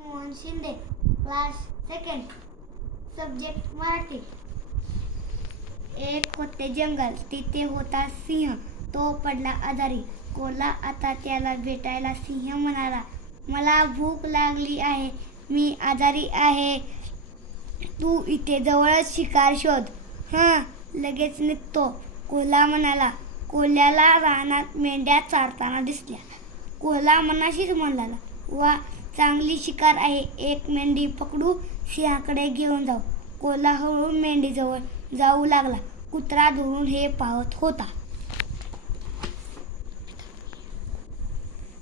Mohan Shinde, class second, subject Marathi. एक होते जंगल, तिथे होता सिंह. तो पडला आजारी. कोल्हा आता त्याला भेटायला सिंह म्हणाला, मला भूक लागली आहे, मी आजारी आहे, तू इथे जवळच शिकार शोध. लगेच निघतो. कोल्हा म्हणाला. कोल्ह्याला रानात मेंढ्या चारताना दिसल्या. कोल्हा मनाशीच म्हणाला, वा, चांगली शिकार आहे, एक मेंढी पकडू, सिंहाकडे घेऊन जाऊ. कोल्हा हळू मेंढीजवळ जाऊ लागला. कुत्रा दुरून हे पाहत होता.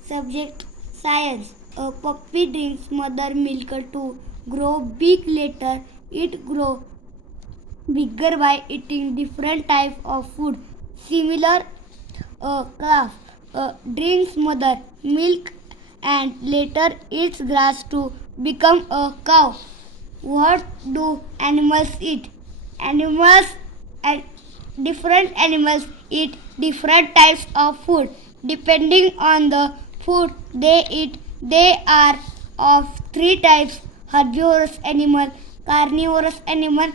Subject science. A puppy drinks mother milk to grow big. Later it grow bigger by eating different types of food. Similar, a calf drinks mother milk and later eats grass to become a cow. What do animals eat? Different animals eat different types of food. Depending on the food they eat, they are of three types: herbivorous animal, carnivorous animal,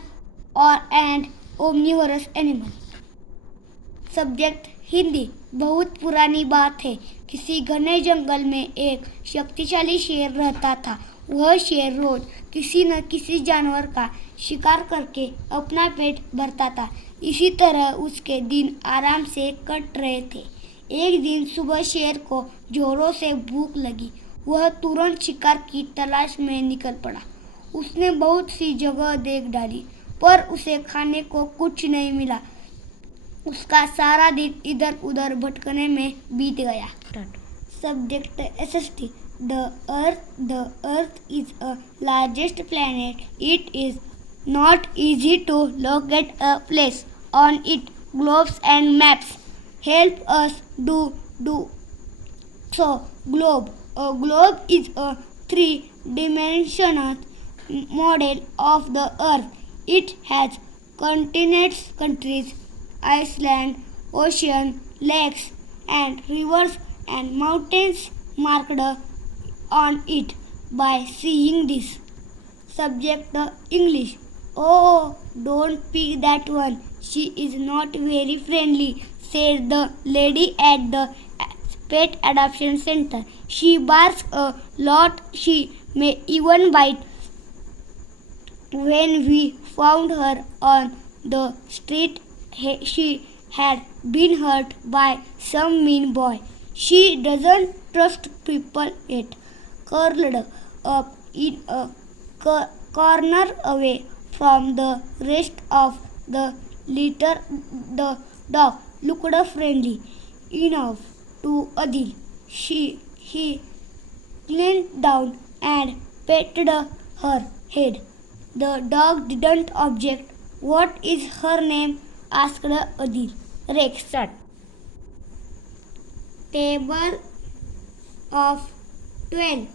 and omnivorous animal. Subject Hindi. बहुत पुरानी बात है, किसी घने जंगल में एक शक्तिशाली शेर रहता था. वह शेर रोज किसी न किसी जानवर का शिकार करके अपना पेट भरता था. इसी तरह उसके दिन आराम से कट रहे थे. एक दिन सुबह शेर को जोरों से भूख लगी. वह तुरंत शिकार की तलाश में निकल पड़ा. उसने बहुत सी जगह देख डाली, पर उसे खाने को कुछ नहीं मिला. उसका सारा दिन इधर उधर भटकने में बीत गया. Subject SST. The earth is a largest planet. It is not easy to locate a place on it. Globes and maps help us do so. A globe is a three-dimensional model of the earth. It has continents, countries, islands, oceans, lakes, and rivers and mountains marked on it. By seeing this. Subject English. Oh, don't pick that one. She is not very friendly, said the lady at the pet adoption center. She barks a lot. She may even bite. When we found her on the street, she had been hurt by some mean boy. She doesn't trust people yet. Curled up in a corner away from the rest of the litter, the dog looked friendly enough to Adil. He leaned down and petted her head. The dog didn't object. What is her name? asked Adil. Rex. Table of 12.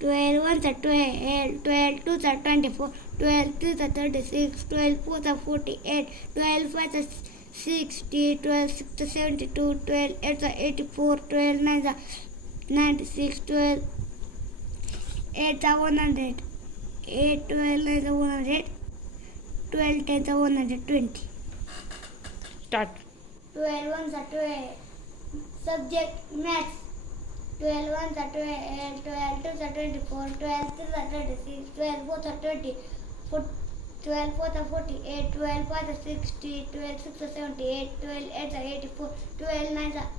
12 ones are 12, 12 twos are 24, 12 threes are 36, 12 fours are 48, 12 fives are 60, 12 sixes are 72, 12 eights are 84, 12 nines are 96, 12 eights are 100, 8 12 nines are 100, 12 tens are 120. Start. 12 ones are 12. Subject maths. 12 ones are 12, 12 twos are 24, 12 threes are 36, 12 fours are 20, 12 fours are 48, 12 fives are 60, 12 sixes are 78, 12 eights are 84, 12 nines are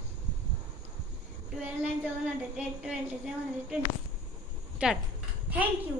108, 12 tens are 120. Start. Thank you.